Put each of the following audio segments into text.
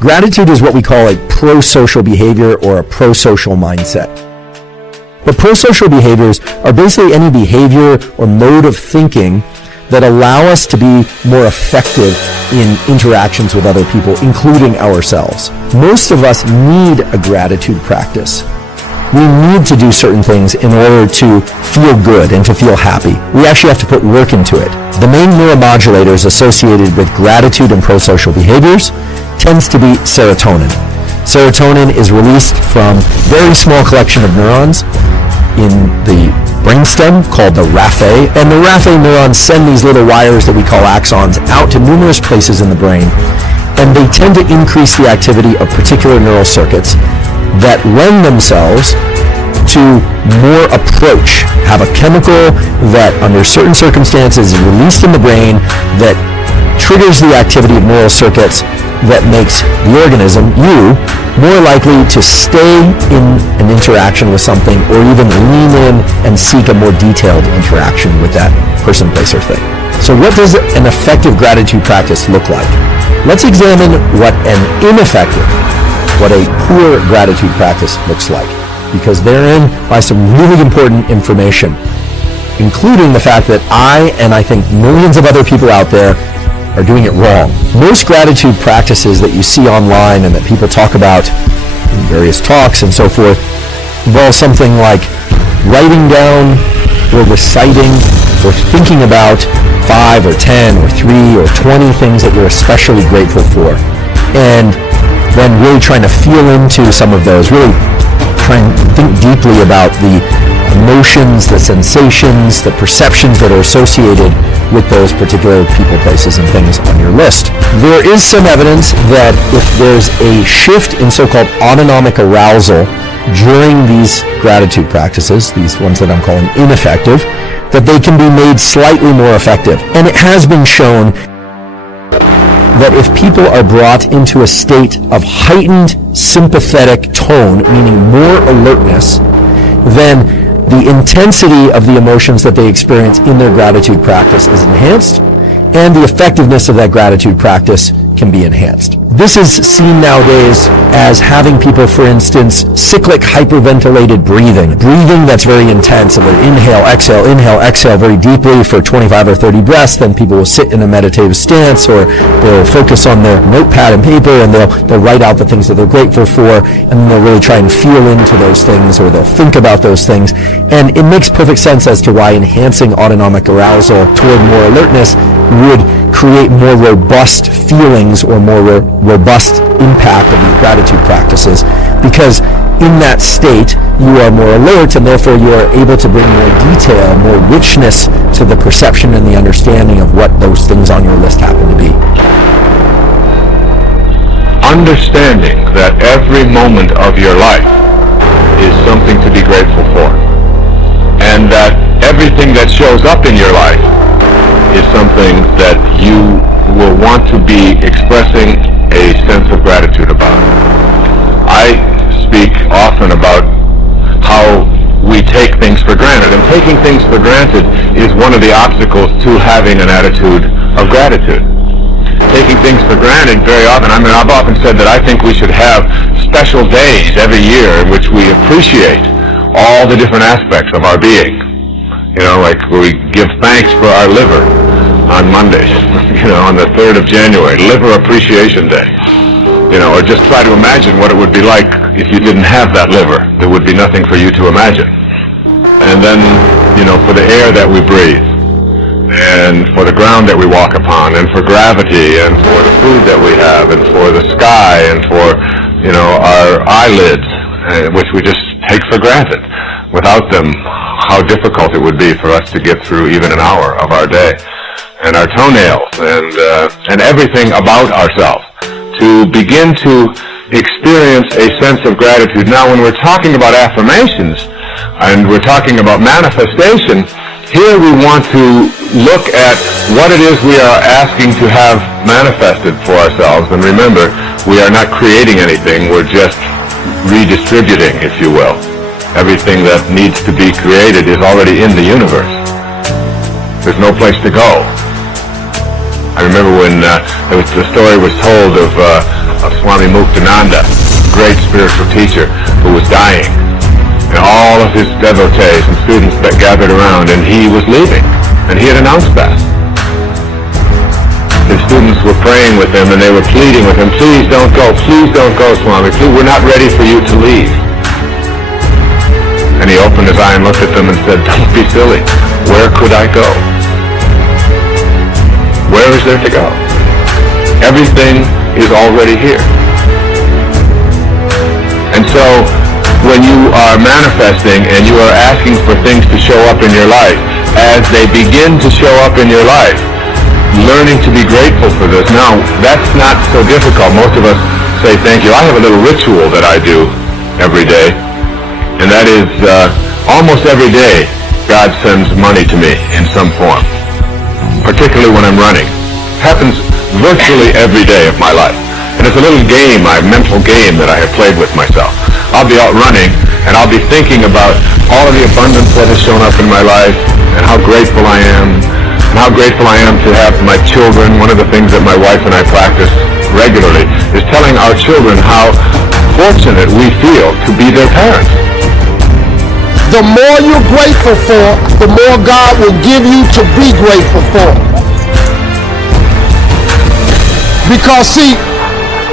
Gratitude is what we call a pro-social behavior or a pro-social mindset. But pro-social behaviors are basically any behavior or mode of thinking that allow us to be more effective in interactions with other people, including ourselves. Most of us need a gratitude practice. We need to do certain things in order to feel good and to feel happy. We actually have to put work into it. The main neuromodulators associated with gratitude and pro-social behaviors tends to be serotonin. Serotonin is released from a very small collection of neurons in the brainstem called the raphe, and the raphe neurons send these little wires that we call axons out to numerous places in the brain, and they tend to increase the activity of particular neural circuits that lend themselves to more approach, have a chemical that under certain circumstances is released in the brain that triggers the activity of neural circuits that makes the organism, you, more likely to stay in an interaction with something or even lean in and seek a more detailed interaction with that person, place, or thing. So what does an effective gratitude practice look like? Let's examine what an ineffective, what a poor gratitude practice looks like, because therein lies some really important information, including the fact that I think millions of other people out there are doing it wrong. Most gratitude practices that you see online and that people talk about in various talks and so forth involve something like writing down or reciting or thinking about 5 or 10 or 3 or 20 things that you're especially grateful for, and then really trying to feel into some of those, really try and think deeply about the emotions, the sensations, the perceptions that are associated with those particular people, places, and things on your list. There is some evidence that if there's a shift in so-called autonomic arousal during these gratitude practices, these ones that I'm calling ineffective, that they can be made slightly more effective. And it has been shown that if people are brought into a state of heightened sympathetic tone, meaning more alertness, then the intensity of the emotions that they experience in their gratitude practice is enhanced, and the effectiveness of that gratitude practice can be enhanced. This is seen nowadays as having people, for instance, cyclic hyperventilated breathing that's very intense, and they inhale, exhale very deeply for 25 or 30 breaths. Then people will sit in a meditative stance, or they'll focus on their notepad and paper, and they'll write out the things that they're grateful for, and then they'll really try and feel into those things, or they'll think about those things. And it makes perfect sense as to why enhancing autonomic arousal toward more alertness would create more robust feelings or more robust impact of these gratitude practices, because in that state you are more alert, and therefore you are able to bring more detail, more richness to the perception and the understanding of what those things on your list happen to be. Understanding that every moment of your life is something to be grateful for, and that everything that shows up in your life is something that you will want to be expressing a sense of gratitude about. I speak often about how we take things for granted, and taking things for granted is one of the obstacles to having an attitude of gratitude. Taking things for granted very often, I've often said that I think we should have special days every year in which we appreciate all the different aspects of our being. You know, like we give thanks for our liver on Monday, on the 3rd of January, Liver Appreciation Day. Or just try to imagine what it would be like if you didn't have that liver. There would be nothing for you to imagine. And then, for the air that we breathe, and for the ground that we walk upon, and for gravity, and for the food that we have, and for the sky, and for, our eyelids, which we just take for granted. Without them, how difficult it would be for us to get through even an hour of our day. And our toenails, and everything about ourselves. To begin to experience a sense of gratitude. Now, when we're talking about affirmations, and we're talking about manifestation, here we want to look at what it is we are asking to have manifested for ourselves. And remember, we are not creating anything, we're just redistributing, if you will. Everything that needs to be created is already in the universe. There's no place to go. I remember when the story was told of of Swami Muktananda, great spiritual teacher, who was dying. And all of his devotees and students that gathered around, and he was leaving. And he had announced that. His students were praying with him, and they were pleading with him, please don't go, Swami, please, we're not ready for you to leave. And he opened his eye and looked at them and said, don't be silly. Where could I go? Where is there to go? Everything is already here. And so, when you are manifesting and you are asking for things to show up in your life, as they begin to show up in your life, learning to be grateful for this. Now, that's not so difficult. Most of us say thank you. I have a little ritual that I do every day, and that is almost every day God sends money to me in some form, particularly when I'm running. It happens virtually every day of my life. And it's a little game, a mental game that I have played with myself. I'll be out running, and I'll be thinking about all of the abundance that has shown up in my life, and how grateful I am, and how grateful I am to have my children. One of the things that my wife and I practice regularly is telling our children how fortunate we feel to be their parents. The more you're grateful for, the more God will give you to be grateful for. Because see,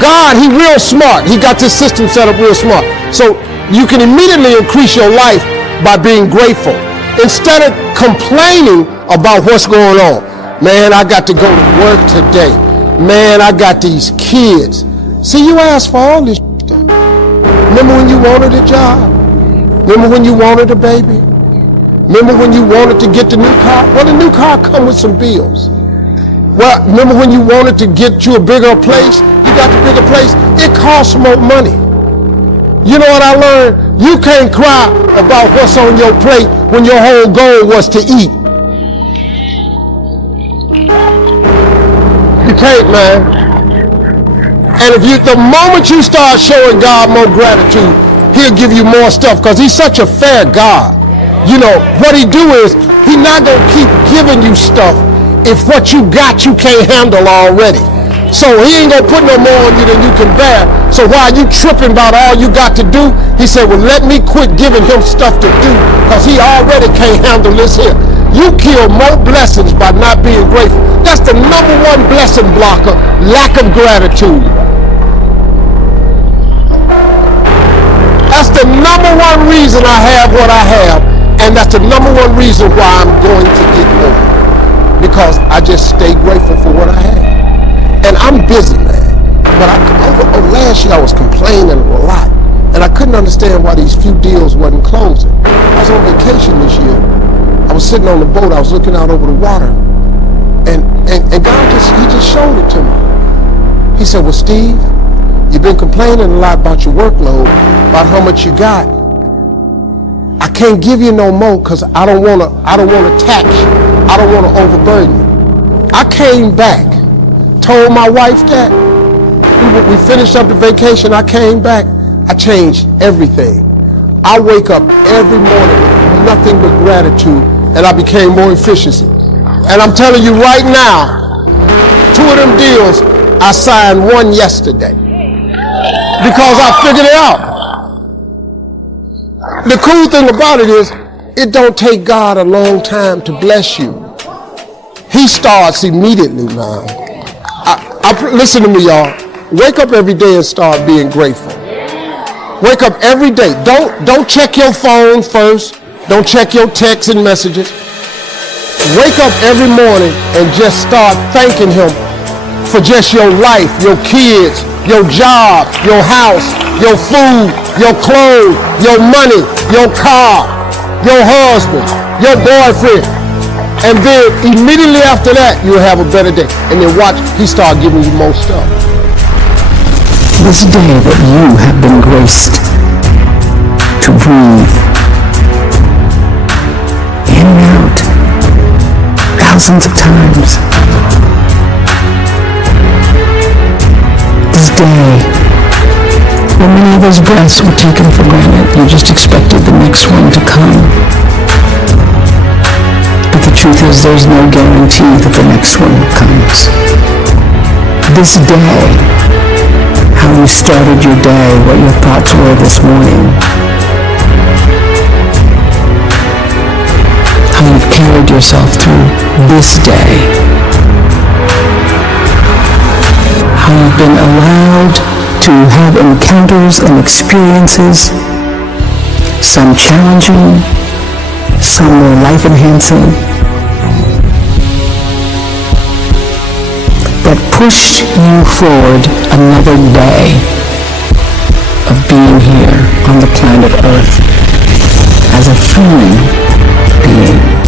God, He real smart. He got this system set up real smart. So you can immediately increase your life by being grateful. Instead of complaining about what's going on. Man, I got to go to work today. Man, I got these kids. See, you asked for all this stuff. Remember when you wanted a job? Remember when you wanted a baby? Remember when you wanted to get the new car? Well, the new car come with some bills. Well, remember when you wanted to get you a bigger place? You got the bigger place. It costs more money. You know what I learned? You can't cry about what's on your plate when your whole goal was to eat. You can't, man. And the moment you start showing God more gratitude, He'll give you more stuff, because He's such a fair God. You know, what He do is, He's not going to keep giving you stuff if what you got you can't handle already. So He ain't going to put no more on you than you can bear. So while you tripping about all you got to do, He said, well, let me quit giving him stuff to do, because he already can't handle this here. You kill more blessings by not being grateful. That's the number one blessing blocker, lack of gratitude. That's the number one reason I have what I have, and that's the number one reason why I'm going to get more. Because I just stay grateful for what I have. And I'm busy, man. But last year I was complaining a lot, and I couldn't understand why these few deals wasn't closing. I was on vacation this year. I was sitting on the boat. I was looking out over the water, and God He just showed it to me. He said, well, Steve, you've been complaining a lot about your workload, about how much you got. I can't give you no more because I don't want to tax you. I don't want to overburden you. I came back, told my wife that. We finished up the vacation. I came back. I changed everything. I wake up every morning with nothing but gratitude, and I became more efficient. And I'm telling you right now, 2 of them deals, I signed one yesterday because I figured it out. The cool thing about it is, it don't take God a long time to bless you. He starts immediately, man. Listen to me, y'all. Wake up every day and start being grateful. Wake up every day. Don't check your phone first. Don't check your texts and messages. Wake up every morning and just start thanking Him for just your life, your kids, your job, your house, your food, your clothes, your money, your car, your husband, your boyfriend. And then immediately after that, you'll have a better day. And then watch, He start giving you more stuff. This day that you have been graced to breathe in and out thousands of times. This day, when many of those breaths were taken for granted, you just expected the next one to come. But the truth is, there's no guarantee that the next one comes. This day how you started your day, what your thoughts were this morning, how you've carried yourself through this day, how you've been allowed to have encounters and experiences, some challenging, some more life-enhancing, that pushed you forward another day of being here on the planet Earth as a human being.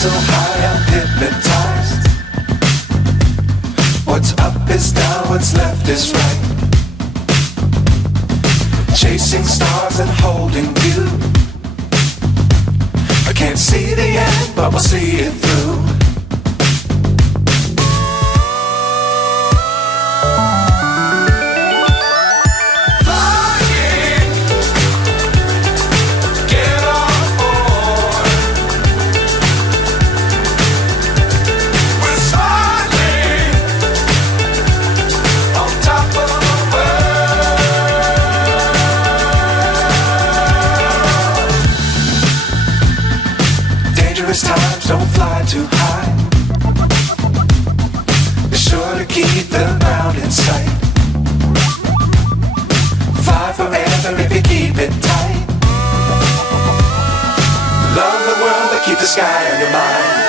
so high I'm hypnotized. What's up is down, what's left is right. Chasing stars and holding you. I can't see the end, but we'll see it through. Times don't fly too high. Be sure to keep the ground in sight. Fly forever if you keep it tight. Love the world but keep the sky on your mind.